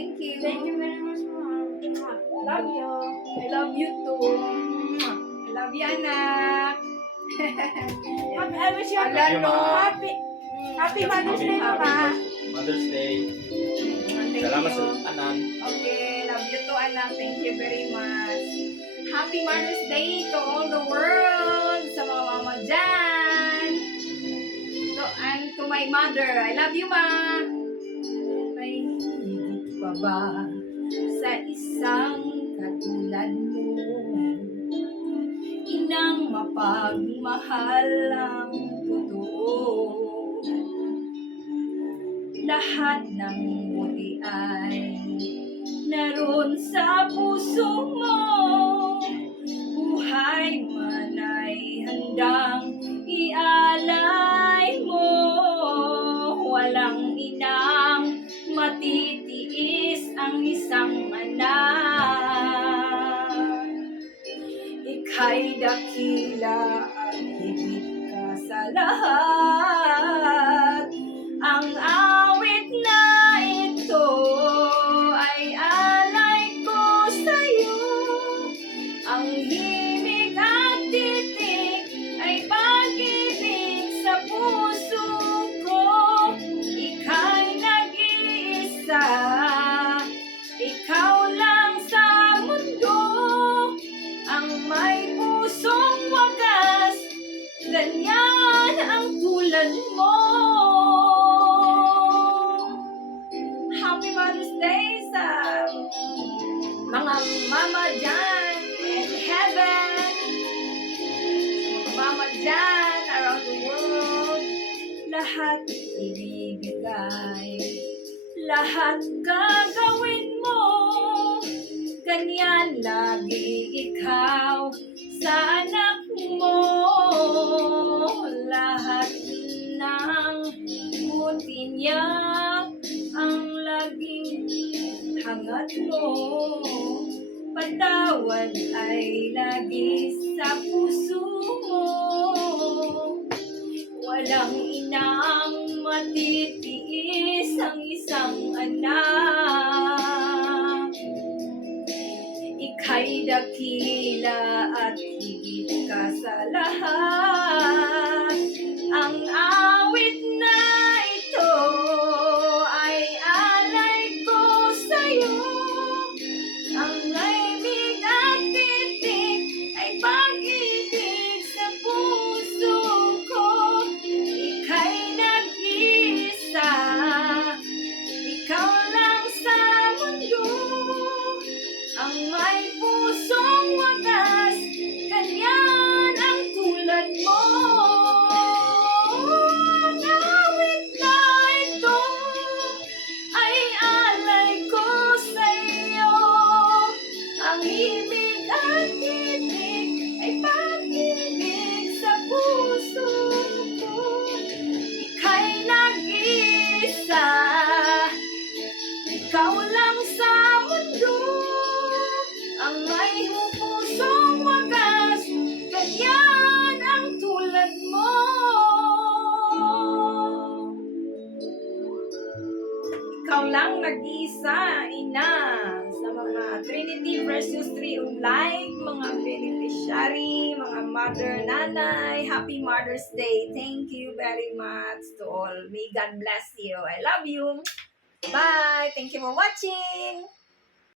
Thank you. Thank you very much, Mom. Love you. I love you too. I love you, anak. I wish you Ala, no. Happy Mother's Day, Mama. Mother's Day. Thank Salamat sa you. tanan. Okay, love you too, anak. Thank you very much. Happy Mother's Day to all the world, sa mga mama dyan. And to my mother, I love you, ma. May higit pa ba sa isang katulad mo? Inang mapagmahal ang totoo. Lahat ng buti ay naroon sa puso mo. Buhay man ay handang ialay mo. Walang inang matitiis ang isang anak. Ika'y dakila at higit ka sa lahat. Ang awit na ito ay alay ko sa'yo. Ang himig at titik ay pag-ibig sa puso ko. Ika'y nag-iisa, ikaw lang sa mundo. Ang may pusong wagas, ganyan ang tulad mo. Happy Mother's Day sa mga mama dyan in heaven, mga mama dyan around the world. Lahat ibibigay, lahat gagawin mo. Ganyan lagi ikaw sa anak mo. Lahat ng buti niya ang laging hangat mo. Patawad ay lagi sa puso mo. Walang inang matitiis ang isang anak. Ika'y dakila at higit ka sa lahat. Ang awit na ito ay alay ko sa'yo. Ang laimig at titik ay pag-ibig sa puso ko. Ika'y nag-iisa, ikaw lang sa mundo. Ang may pusong wagas, ganyan ang tulad mo. Ang awit na ito ay alay ko sa iyo. Ang himig at titik ay pag-ibig sa puso ko. Ika'y nag-iisa, ikaw lang sa mundo. Ang may pusong wagas, ganyan ang tulad mo. Ikaw lang nag-iisa, ina, sa mga Trinity Precious Tree of Life, mga beneficiary, mga mother, nanay. Happy Mother's Day. Thank you very much to all. May God bless you. I love you. Bye. Thank you for watching.